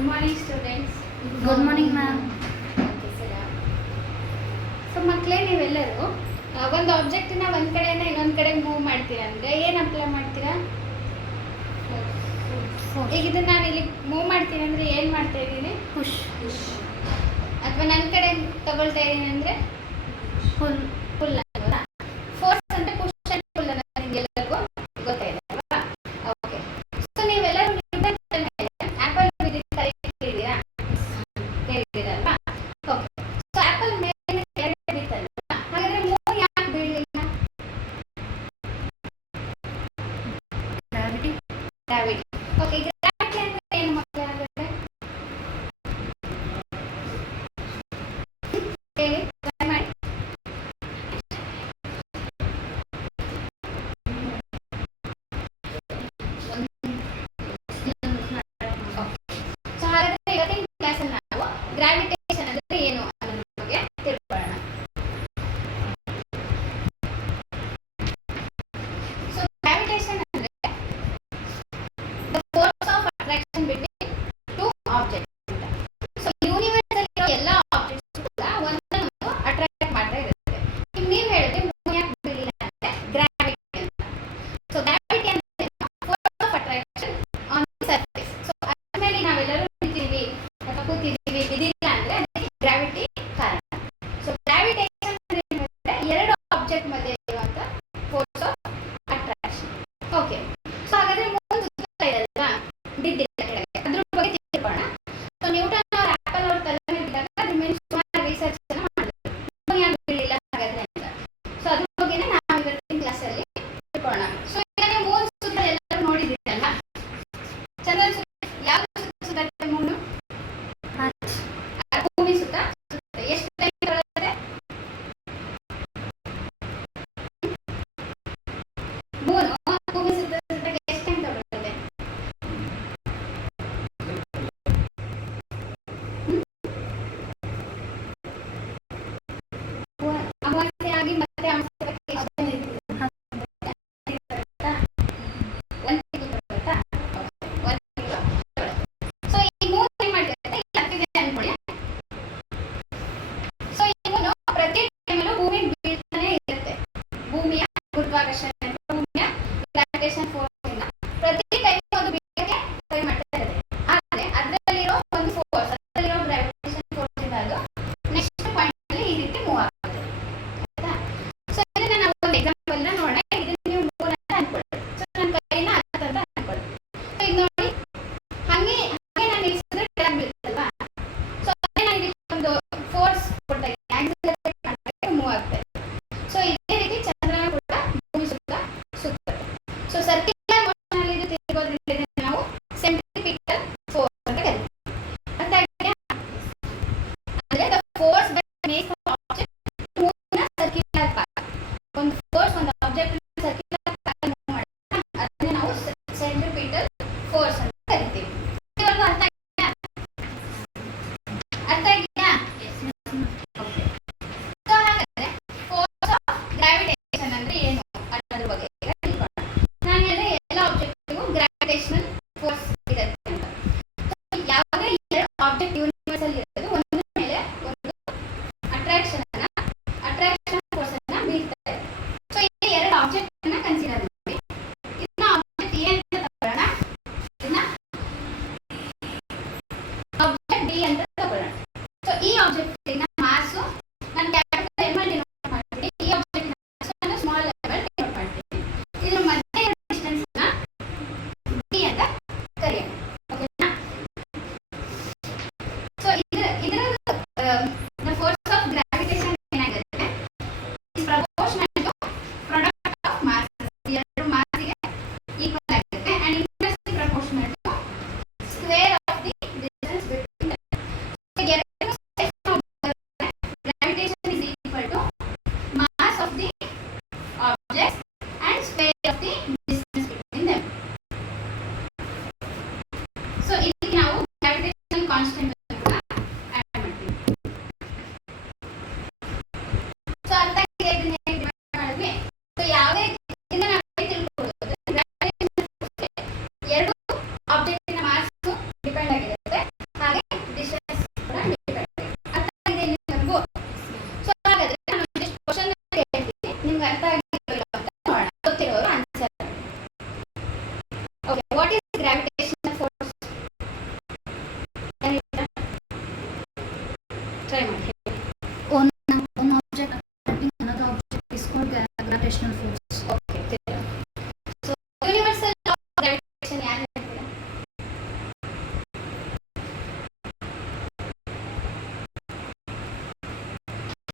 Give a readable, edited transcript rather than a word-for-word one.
Good morning, students. Good morning ma'am. Okay, sir. So ಮಕ್ಕಳೇ, ನೀವೆಲ್ಲರೂ ಒಂದು ಆಬ್ಜೆಕ್ಟ್ನ ಒಂದು ಕಡೆಯಿಂದ ಇನ್ನೊಂದು ಕಡೆಗೆ ಮೂವ್ ಮಾಡ್ತೀರಾ ಅಂದರೆ ಏನು ಅಪ್ಲೈ ಮಾಡ್ತೀರಾ? ಈಗ ಇದನ್ನ ನಾನು ಇಲ್ಲಿ ಮೂವ್ ಮಾಡ್ತೀನಿ ಅಂದರೆ ಏನು ಮಾಡ್ತಾ ಇದ್ದೀನಿ? ಪುಷ್. ಅಥವಾ ನನ್ನ ಕಡೆ ತಗೊಳ್ತಾ ಇದ್ದೀನಿ ಅಂದರೆ ಫುಲ್. ಫುಲ್ ಅಲ್ವಾ? ಫೋರ್ಸ್ ಅಂದರೆ ಪುಷ್ ಆ್ಯಂಡ್ ಫುಲ್ ಅನ್ನೋದು ನಿಮಗೆಲ್ಲರಿಗೂ ಗೊತ್ತಾಯಿದೆ ಅಲ್ವಾ? ಓಕೆ. ಸೊ ನೀವೆಲ್ಲರೂ ನ್ಯೂಟನ್ ಮೇಲೆ ಆ್ಯಪಲ್ ಬಿದ್ದಿದ್ದ ಕೇಳಿದ್ದೀರಾ? ಕೇಳಿದ್ದೀರಲ್ವಾ? ಓಕೆ. ಸೊ ಆ್ಯಪಲ್ ಮೇಲೆ ಕೆಳಗಡೆ ಬಿತ್ತಲ್ವಾ? ಹಾಗಾದರೆ ಮೂವ್ ಯಾಕೆ ಬೀಳಲಿಲ್ಲ? ಗ್ರಾವಿಟಿ. ಗ್ರಾವಿಟಿ. ಓಕೆ, ಗ್ರಾವಿಟಿ ಅಂದರೆ ಏನು ಮಕ್ಕಳೇ ಹಾಗಾದರೆ? ಹೇಳಿ, ಟ್ರೈ ಮಾಡಿ. ಸೊ ಹಾಗಾದರೆ ಇವತ್ತಿನ ಕ್ಲಾಸಲ್ಲಿ ನಾವು ಗ್ರಾವಿಟೇಷನ್ ಅಂದರೆ ಏನು ಅನ್ನೋದ್ರ ಬಗ್ಗೆ ತಿಳ್ಕೊಳ್ಳೋಣ. ಸೊ ಗ್ರಾವಿಟೇಷನ್ ಅಂದರೆ the force of attraction between two objects. So universe ಅಲ್ಲಿ ಇರೋ ಎಲ್ಲ ಆಬ್ಜೆಕ್ಟ್ಸ್ ಕೂಡ ಒಂದನ್ನೊಂದು ಅಟ್ರಾಕ್ಟ್ ಮಾಡ್ತಾ ಇರುತ್ತೆ. ಈಗ ನೀವು ಹೇಳಿದ್ರೆ ಮೂವ್ ಯಾಕೆ ಬೀಳಿಲ್ಲ ಅಂದ್ರೆ ಗ್ರಾವಿಟಿ ಅಂತ. ಸೊ ಗ್ರಾವಿಟಿ ಅಂದ್ರೆ force of attraction on the surface. So ಅದ್ರ ಮೇಲೆ ನಾವೆಲ್ಲರೂ ನಿಂತಿದ್ದೀವಿ ಅಥವಾ ಕೂತಿದ್ದೀವಿ, ಇದಿಲ್ಲ ಅಂದ್ರೆ ಅದಕ್ಕೆ ಗ್ರಾವಿಟಿ ಕಾರಣ. ಸೊ ಗ್ರಾವಿಟೇಷನ್ ಅಂದ್ರೆ ಏನು ಅಂದ್ರೆ ಎರಡು ಆಬ್ಜೆಕ್ಟ್ ಮಧ್ಯೆ ಇರುವಂತ force of attraction. Okay. So ಹಾಗಾದ್ರೆ ಮೂನ್ ಸುತ್ತಾ ಇದೆ ಅಲ್ವಾ? ಬಿದ್ದಿಲ್ಲ ಕೆಳಗೆ, ಅದ್ರ ಬಗ್ಗೆ ತಿಳ್ಕೊಳ್ಳೋಣ. ಸೊ ನ್ಯೂಟನ್ ಅವ್ರ ಆಪಲ್ ಅವ್ರ ತಲೆ ಮೇಲೆ ಬಿದ್ದಾಗ ಅದ್ರ ಮೇಲೆ ಸುಮಾರು ರಿಸರ್ಚ್ ಅನ್ನ ಮಾಡಿದ್ರು. ಮೂನ್ ಯಾಕೆ ಬೀಳಿಲ್ಲ ಹಾಗಾದ್ರೆ ಅಂತ. ಸೊ ಅದ್ರ ಬಗ್ಗೆನೇ ನಾವು ಇವತ್ತಿನ ಕ್ಲಾಸಲ್ಲಿ ತಿಳ್ಕೊಳ್ಳೋಣ. ಸೊ ಈಗ ನೀವು ಮೂನ್ ಸುತ್ತ ಎಲ್ಲರೂ ನೋಡಿದ್ದೀರಲ್ವಾ? ಚಂದ್ರನ ಸುತ್ತ ಯಾವ್ದು ಸುತ್ತುತ್ತೆ ಮೂನು? ಅರ್ತ್. ಭೂಮಿ ಸುತ್ತ ಸುತ್ತುತ್ತೆ. ಎಷ್ಟು ಟೈಮ್ ತಗೊಳುತ್ತೆ? ಮೂನು ಭೂಮಿ ಸುತ್ತ ಸುತ್ತಕ್ಕೆ ಎಷ್ಟು ಟೈಮ್ ತಗೊಳುತ್ತೆ? ಅಮಾವಾಸ್ಯೆ ಆಗಿ ಮತ್ತೆ ಅಮಾವಾಸ್ಯೆ ಬರೋಕ್ಕೆ ಎಷ್ಟು ಟೈಮ್ ಇರ್ತದೆ? ಒಂದು ತಿಂಗಳು ತಗೊಳುತ್ತಾ? ಒಂದು ತಿಂಗಳು ತಗೊಳುತ್ತೆ. ಸೊ ಈ ಮೂನ್ ಏನ್ ಮಾಡ್ತಿರುತ್ತೆ? ಇಲ್ಲಿ ಹತ್ತಿದೆ ಅನ್ಕೊಳ್ಳಿ. ಸೊ ಈ ಮೂನು ಪ್ರತಿ ಟೈಮಲ್ಲೂ ಭೂಮಿಗೆ ಬೀಳ್ತಾನೆ ಇರುತ್ತೆ. ಭೂಮಿಯ ಗುರುತ್ವಾಕರ್ಷಣೆ ಅಥವಾ ಭೂಮಿಯ ಗ್ರಾವಿಟೇಷನ್ ಫೋರ್ಸ್ ಇಂದ ಪ್ರತಿ ಟೈಮ್ ಅದು ಬೀಳಕ್ಕೆ ಟ್ರೈ ಮಾಡ್ತಾ ಇರುತ್ತೆ. ಆದ್ರೆ ಅದರಲ್ಲಿರೋ ಒಂದು ಫೋರ್ಸ್, ಅದರಲ್ಲಿರೋ ಗ್ರಾವಿಟೇಷನ್ ಫೋರ್ಸ್ ಇಂದ ಅದು ನೆಕ್ಸ್ಟ್ ಪಾಯಿಂಟ್ ಅಲ್ಲಿ ಈ ರೀತಿ ಮೂವ್ ಆಗುತ್ತೆ. ಆಯ್ತಾ? ಸೊ ಇದನ್ನ ನಾವು ಒಂದು ಎಕ್ಸಾಂಪಲ್ ನ ನೋಡೋಣ. ಇದನ್ನ ನೀವು ಮೂನ್ ಅಂತ ಅನ್ಕೊಳ್ಳಿ. ಸೊ ನನ್ನ ಕೈನ ಹತ್ತ ಅಂತ ಅನ್ಕೊಳ್ಳಿ. ಸೊ ಈಗ ನೋಡಿ, ಹಂಗೆ ನಾನು ನಿಲ್ಸಿದ್ರೆ ಕೆಳಗೆ ಬೀಳುತ್ತಲ್ವಾ? ಸೊ ಅದೇ ನಾನು ಇದಕ್ಕೆ ಒಂದು ಫೋರ್ಸ್ ಕೊಡ್ತಾ ಇದ್ದೀನಿ, ಆಕ್ಸಿಲರೇಟ್ ಮಾಡ್ತಾ ಇದ್ರೆ ಮೂವ್ ಆಗ್ತಾ ಇದೆ. ಸೊ ಇದೇ ರೀತಿ ಚಂದ್ರನ ಕೂಡ ಭೂಮಿ ಸುತ್ತ ಸುತ್ತುತ್ತೆ. ಸೊ ಸರ್ಕ್ಯುಲರ್ ಮೋಷನ್ ಅಲ್ಲಿ ಇದು ತಿರುಗೋದ್ರಿಂದ ಇದನ್ನ ನಾವು ಸೆಂಟ್ರಿಪಿಟಲ್ ಫೋರ್ಸ್ ಅಂತ ಕರಿತೀವಿ. ಅರ್ಥ ಆಗಿದೆಯಾ? ಅಂದ್ರೆ the force that makes the object move in a circular path. ಒಂದು ಫೋರ್ಸ್ ಒಂದು ಆಬ್ಜೆಕ್ಟ್ ಸರ್ಕ್ಯುಲರ್ ಪಾತ್ ಮೂವ್ ಮಾಡುತ್ತೆ, ಅದನ್ನ ನಾವು ಸೆಂಟ್ರಿಪಿಟಲ್ ಫೋರ್ಸ್ ಅಂತ ಕರಿತೀವಿ. ಇವಾಗ ಅರ್ಥ ಆಗಿದೆಯಾ? ಅರ್ಥ ಆಗಿದೆಯಾ? ಓಕೆ. ಸೊ ಹಾಗಾದ್ರೆ ಫೋರ್ಸ್ ಆಫ್ ಗ್ರಾವಿಟೇಷನ್ ಅಂದ್ರೆ ಏನು ಅನ್ನೋದ್ರ ಬಗ್ಗೆ ಈಗ ತಿಳ್ಕೊಳ್ಳೋಣ. ನಾನು ಹೇಳಿದ್ರೆ ಎಲ್ಲ ಆಬ್ಜೆಕ್ಟ್ಗೂ ಗ್ರಾವಿಟೇಷನಲ್ ಫೋರ್ಸ್ ಇರುತ್ತೆ ಅಂತ. ಸೊ ಯಾವುದೇ ಎರಡು ಆಬ್ಜೆಕ್ಟ್ ಯೂನಿವರ್ಸ್ ಅಲ್ಲಿ